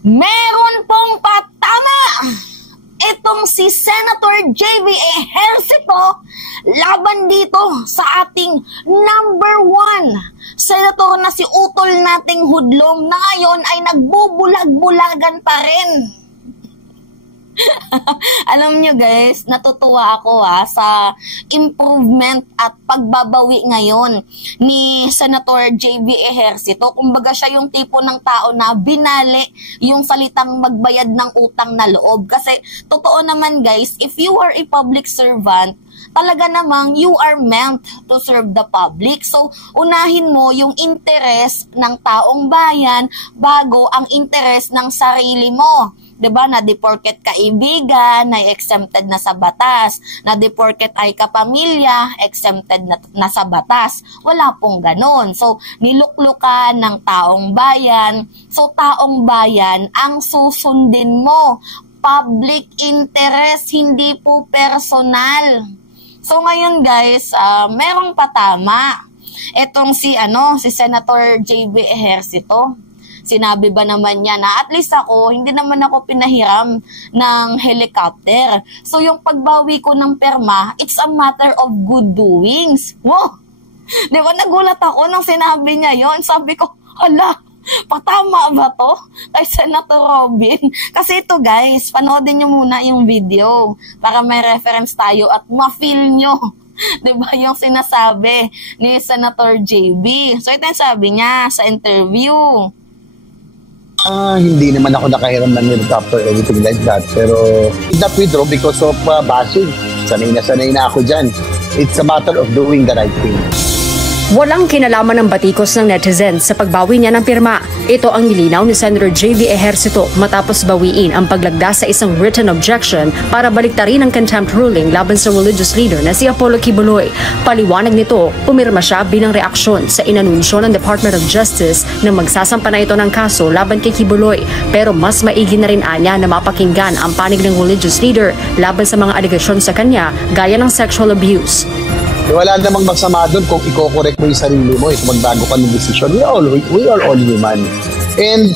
Meron pong patama itong si Senator JV Ejercito laban dito sa ating number 1 senator na si utol nating Hudlom na ngayon ay nagbubulag-bulagan pa rin. Alam nyo guys, natutuwa ako sa improvement at pagbabawi ngayon ni Senator JV Ejercito. Kumbaga siya yung tipo ng tao na binali yung salitang magbayad ng utang na loob. Kasi totoo naman guys, if you are a public servant, talaga namang you are meant to serve the public. So, unahin mo yung interes ng taong bayan bago ang interes ng sarili mo. 'Di ba? Na di porket kaibigan, na exempted na sa batas. Na di porket ay kapamilya, exempted na sa batas. Wala pong ganon. So, niluklukan ng taong bayan. So, taong bayan ang susundin mo. Public interest, hindi po personal. So, ngayon guys, merong patama. Etong si Senator JV Ejercito. Sinabi ba naman niya na at least ako, hindi naman ako pinahiram ng helicopter. So yung pagbawi ko ng perma, it's a matter of good doings. Wow! Di ba nagulat ako nang sinabi niya yon. Sabi ko, hala, patama ba to? Kay Senator Robin. Kasi ito guys, panoodin nyo muna yung video para may reference tayo at ma-feel nyo. Diba yung sinasabi ni Senator JB. So ito yung sabi niya sa interview. Hindi naman ako nakahiram ng helicopter or anything like that. Pero not withdraw because of bashing. Sanay na ako dyan. It's a matter of doing the right thing. Walang kinalaman ng batikos ng netizens sa pagbawi niya ng pirma. Ito ang nilinaw ni Senator JV Ejercito matapos bawiin ang paglagdas sa isang written objection para baliktarin ang contempt ruling laban sa religious leader na si Apollo Quiboloy. Paliwanag nito, pumirma siya bilang reaksyon sa inanunsyo ng Department of Justice na magsasampa na ito ng kaso laban kay Quiboloy. Pero mas maigi na rin anya na mapakinggan ang panig ng religious leader laban sa mga alegasyon sa kanya gaya ng sexual abuse. Wala namang masama doon kung i-correct mo yung sarili mo, kung magbago ka ng decision. We are all human. And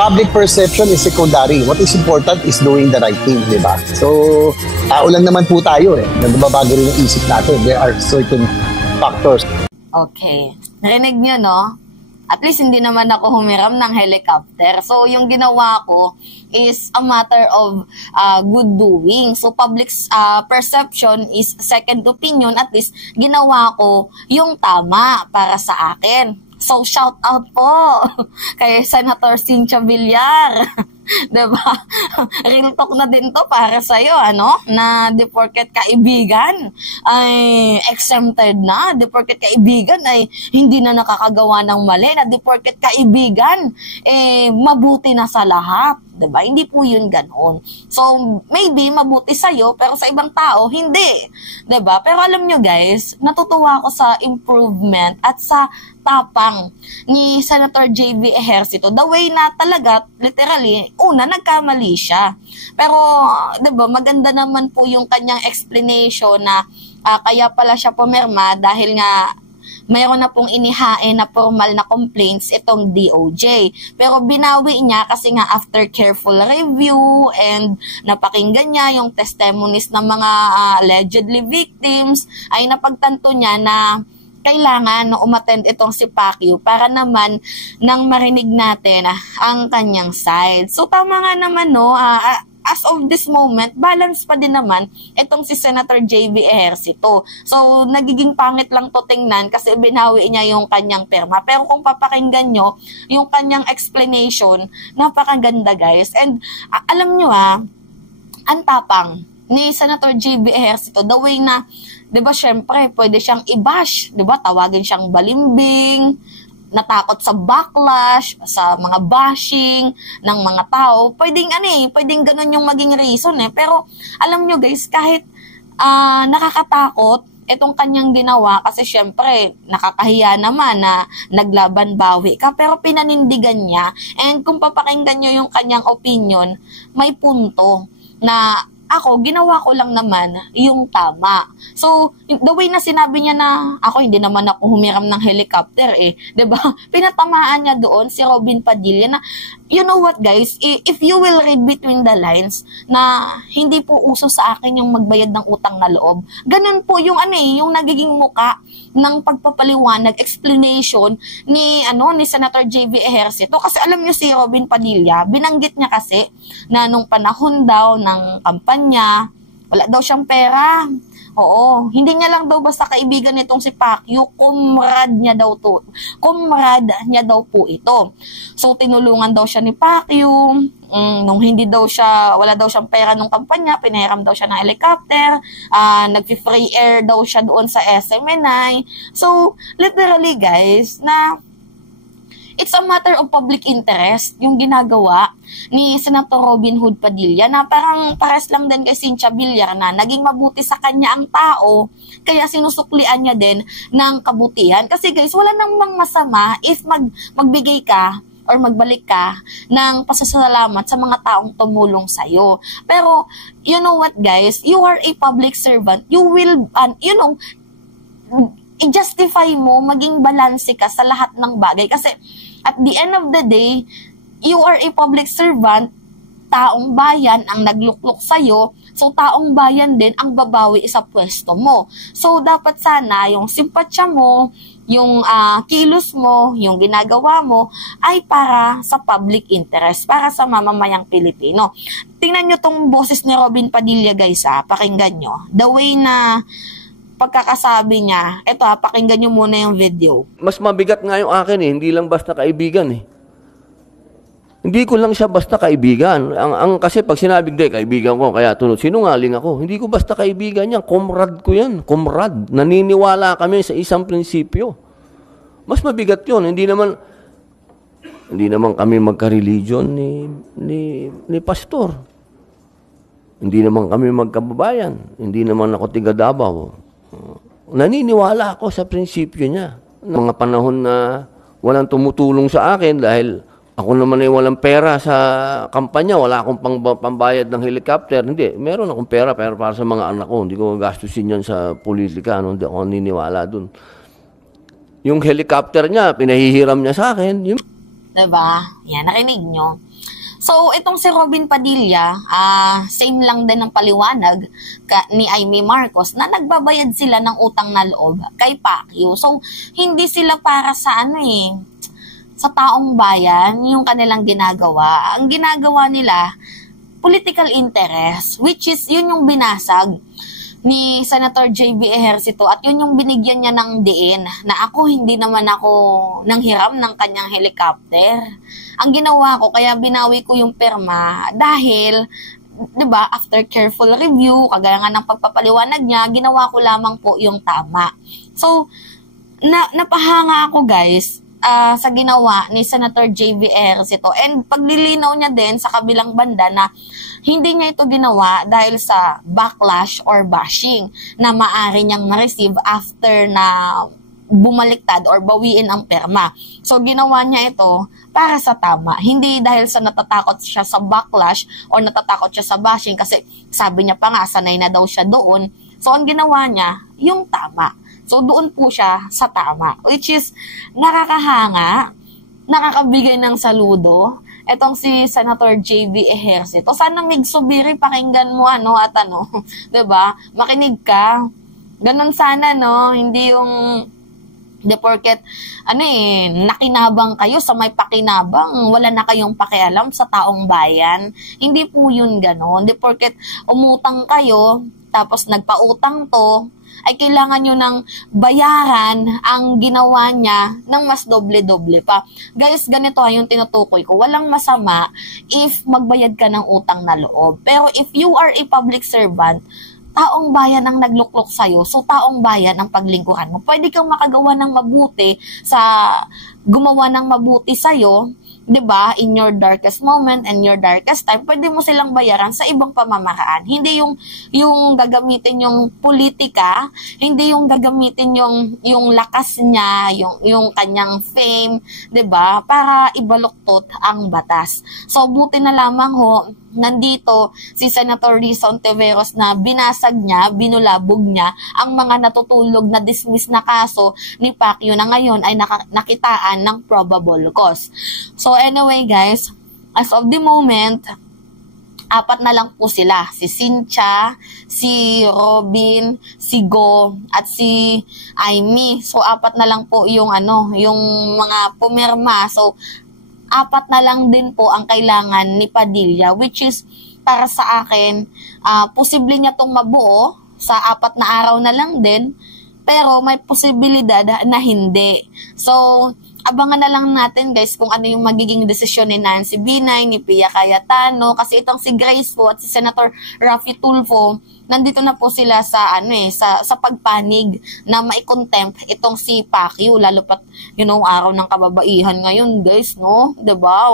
public perception is secondary. What is important is doing the right thing, di ba? So, tao lang naman po tayo nagbabago rin yung isip natin. There are certain factors. Okay. Narinig nyo, no? At least hindi naman ako humiram ng helicopter. So, yung ginawa ko is a matter of good doing. So, public perception is second opinion. At least, ginawa ko yung tama para sa akin. So, shout out po kay Senator Cynthia Villar. Diba? Real talk na din to para sa'yo, na di porket kaibigan ay exempted na, di porket kaibigan ay hindi na nakakagawa ng mali, na di porket kaibigan mabuti na sa lahat. Diba? Hindi po yun ganoon. So, maybe mabuti sa'yo, pero sa ibang tao, hindi. Diba? Pero alam nyo guys, natutuwa ako sa improvement at sa tapang ni Senator JV Ejercito. The way na talaga, literally, una, nagkamali siya. Pero, diba, maganda naman po yung kanyang explanation na kaya pala siya pumirma dahil nga mayroon na pong inihain na formal na complaints itong DOJ. Pero binawi niya kasi nga after careful review and napakinggan niya yung testimonies ng mga allegedly victims, ay napagtanto niya na kailangan umattend itong si Pacquiao para naman nang marinig natin ang kanyang side. So tama nga naman as of this moment, balance pa din naman itong si Senator JV Ejercito. So, nagiging pangit lang to tingnan kasi binawi niya yung kanyang perma. Pero kung papakinggan nyo, yung kanyang explanation, napakaganda guys. And alam nyo ang tapang ni Senator JV Ejercito, the way na, di ba syempre, pwede siyang i-bash, di ba, tawagin siyang balimbing, natakot sa backlash, sa mga bashing ng mga tao. Pwedeng pwedeng ganun yung maging reason Pero alam nyo guys, kahit nakakatakot itong kanyang ginawa kasi syempre nakakahiya naman na naglaban bawi ka, pero pinanindigan niya. And kung papakinggan nyo yung kanyang opinion, may punto na ako, ginawa ko lang naman yung tama. So, the way na sinabi niya na ako, hindi naman ako humiram ng helicopter eh. 'Di ba? Pinatamaan niya doon si Robin Padilla na, you know what guys, if you will read between the lines na hindi po uso sa akin yung magbayad ng utang na loob, ganun po yung yung nagiging muka ng pagpapaliwanag, explanation ni Senator JV Ejercito. Kasi alam niyo si Robin Padilla, binanggit niya kasi na nung panahon daw ng kampanya, wala daw siyang pera. Oo, hindi niya lang daw basta kaibigan nitong si Pacquiao, kumrad niya daw po ito. So tinulungan daw siya ni Pacquiao, nung wala daw siyang pera nung kampanya, pinahiram daw siya ng helicopter, nag-free air daw siya doon sa SMNI. So literally guys, na it's a matter of public interest yung ginagawa ni Senator Robin Hood Padilla na parang pares lang din kay Cynthia Villar na naging mabuti sa kanya ang tao kaya sinusuklian niya din ng kabutihan. Kasi guys, wala namang masama if magbigay ka or magbalik ka ng pasasalamat sa mga taong tumulong sa'yo. Pero, you know what guys, you are a public servant, you will, i-justify mo, maging balanse ka sa lahat ng bagay. Kasi at the end of the day, you are a public servant, taong bayan ang nagluklok sa'yo, so taong bayan din ang babawi sa pwesto mo. So dapat sana yung simpatsya mo, yung kilos mo, yung ginagawa mo, ay para sa public interest, para sa mamamayang Pilipino. Tingnan nyo tong boses ni Robin Padilla guys, pakinggan nyo. The way na pagkakasabi niya, eto pakinggan nyo muna yung video. Mas mabigat nga yung akin hindi lang basta kaibigan Hindi ko lang siya basta kaibigan. Kasi pag sinabi, kaibigan ko, kaya sinungaling ako. Hindi ko basta kaibigan yan, comrade ko yan, comrade. Naniniwala kami sa isang prinsipyo. Mas mabigat yun, hindi naman kami magka-religion ni pastor. Hindi naman kami magkababayan. Hindi naman ako tiga Davao. Naniniwala ako sa prinsipyo niya. Mga panahon na walang tumutulong sa akin dahil ako naman ay walang pera sa kampanya, wala akong pambayad ng helicopter. Hindi, meron akong pera pero para sa mga anak ko. Hindi ko gastusin yan sa politika. Hindi ako naniniwala dun. Yung helicopter niya, pinahihiram niya sa akin. Diba? Yan, nakinig nyo. So, itong si Robin Padilla, same lang din ng paliwanag ni Amy Marcos na nagbabayad sila ng utang na loob kay Pacquiao. So, hindi sila para sa sa taong bayan yung kanilang ginagawa. Ang ginagawa nila, political interest, which is yun yung binasag ni Senator JV Ejercito at yun yung binigyan niya ng diin na hindi naman ako nanghiram ng kanyang helicopter. Ang ginawa ko, kaya binawi ko yung perma dahil, 'di ba, after careful review, kagaya nga ng pagpapaliwanag niya, ginawa ko lamang po yung tama. So, napahanga ako guys sa ginawa ni Senator JV Ejercito and paglilinaw niya din sa kabilang banda na hindi niya ito ginawa dahil sa backlash or bashing na maaari niyang ma-receive after na bumaliktad or bawiin ang perma. So, ginawa niya ito para sa tama. Hindi dahil sa natatakot siya sa backlash or natatakot siya sa bashing kasi sabi niya pa nga, sanay na daw siya doon. So, ang ginawa niya, yung tama. So, doon po siya sa tama. Which is, nakakahanga, nakakabigay ng saludo. Etong si Senator JV Ejercito. Sana migsubiri, pakinggan mo at diba? Makinig ka. Ganon sana, hindi yung porket, nakinabang kayo sa may pakinabang, wala na kayong pakialam sa taong bayan. Hindi po yun ganon. Porket umutang kayo, tapos nagpautang to, ay kailangan nyo ng bayaran ang ginawa niya ng mas doble-doble pa. Guys, ganito yung tinutukoy ko. Walang masama if magbayad ka ng utang na loob. Pero if you are a public servant, taong bayan ang nagluklok sa'yo, so taong bayan ang paglingkuran mo. Pwede kang makagawa ng mabuti gumawa ng mabuti sa'yo, 'di ba? In your darkest moment and your darkest time, pwede mo silang bayaran sa ibang pamamaraan. Hindi yung gagamitin yung politika, hindi yung gagamitin yung lakas niya, yung kanyang fame, 'di ba? Para ibaluktot ang batas. So buti na lamang nandito si Senator Risa Ontiveros na binasag niya, binulabog niya ang mga natutulog na dismiss na kaso ni Pacquiao na ngayon ay nakitaan ng probable cause. So anyway guys, as of the moment, 4 na lang po sila. Si Cynthia, si Robin, si Go, at si Amy. So 4 na lang po yung yung mga pumirma. So 4 na lang din po ang kailangan ni Padilla, which is para sa akin, posible niya tong mabuo sa 4 na araw na lang din, pero may posibilidad na hindi. So abangan na lang natin guys kung ano yung magiging desisyon ni Nancy Binay, ni Pia Cayetano, kasi itong si Grace po at si Senator Raffy Tulfo, nandito na po sila sa sa pagpanig na mai-contempt itong si Pacquiao, lalo pat araw ng kababaihan ngayon guys, no? 'Di ba?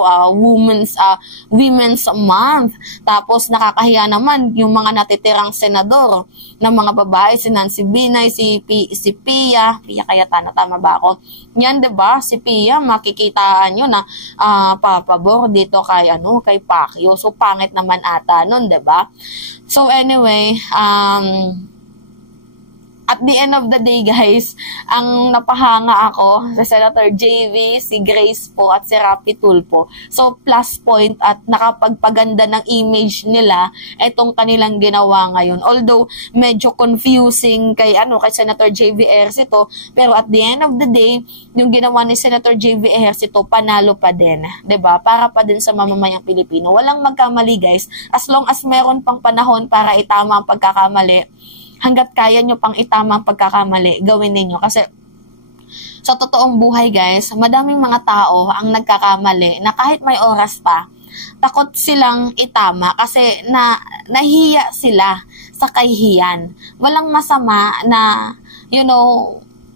Women's Month. Tapos nakakahiya naman yung mga natitirang senador ng mga babae, si Nancy Binay, si Pia Cayetano, tama ba ako? Yan, 'di ba? Si Pia, makikitaan nyo na papabor dito kay Pacquiao. So pangit naman ata nun, 'di ba? So anyway, at the end of the day guys, ang napahanga ako sa Senator JV, si Grace po at si Raffy Tulfo. So plus point at nakapagpaganda ng image nila itong kanilang ginawa ngayon. Although medyo confusing kay Senator JV Ejercito, pero at the end of the day, yung ginawa ni Senator JV Ejercito, panalo pa din, 'di ba? Para pa din sa mamamayang Pilipino. Walang magkamali guys, as long as meron pang panahon para itama ang pagkakamali. Hanggat kaya nyo pang itama ang pagkakamali, gawin ninyo. Kasi sa totoong buhay guys, madaming mga tao ang nagkakamali na kahit may oras pa, takot silang itama kasi nahihiya sila sa kahihiyan. Walang masama na,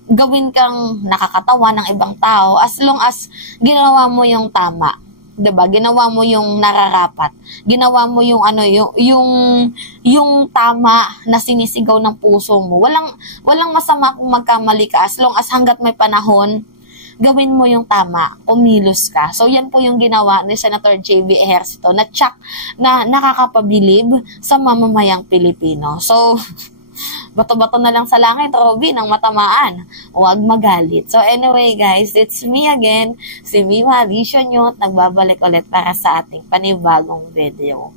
gawin kang nakakatawa ng ibang tao as long as ginawa mo yung tama. 'Di ba? Ginawa mo yung nararapat. Ginawa mo yung yung tama na sinisigaw ng puso mo. Walang masama kung magkamali ka as long as hangga't may panahon, gawin mo yung tama, kumilos ka. So yan po yung ginawa ni Senator JV Ejercito na nakakapabilib sa mamamayang Pilipino. So bato-bato na lang sa langit, Robin, ang matamaan. Huwag magalit. So anyway guys, it's me again, si Mima Alicia Nyot, nagbabalik ulit para sa ating panibagong video.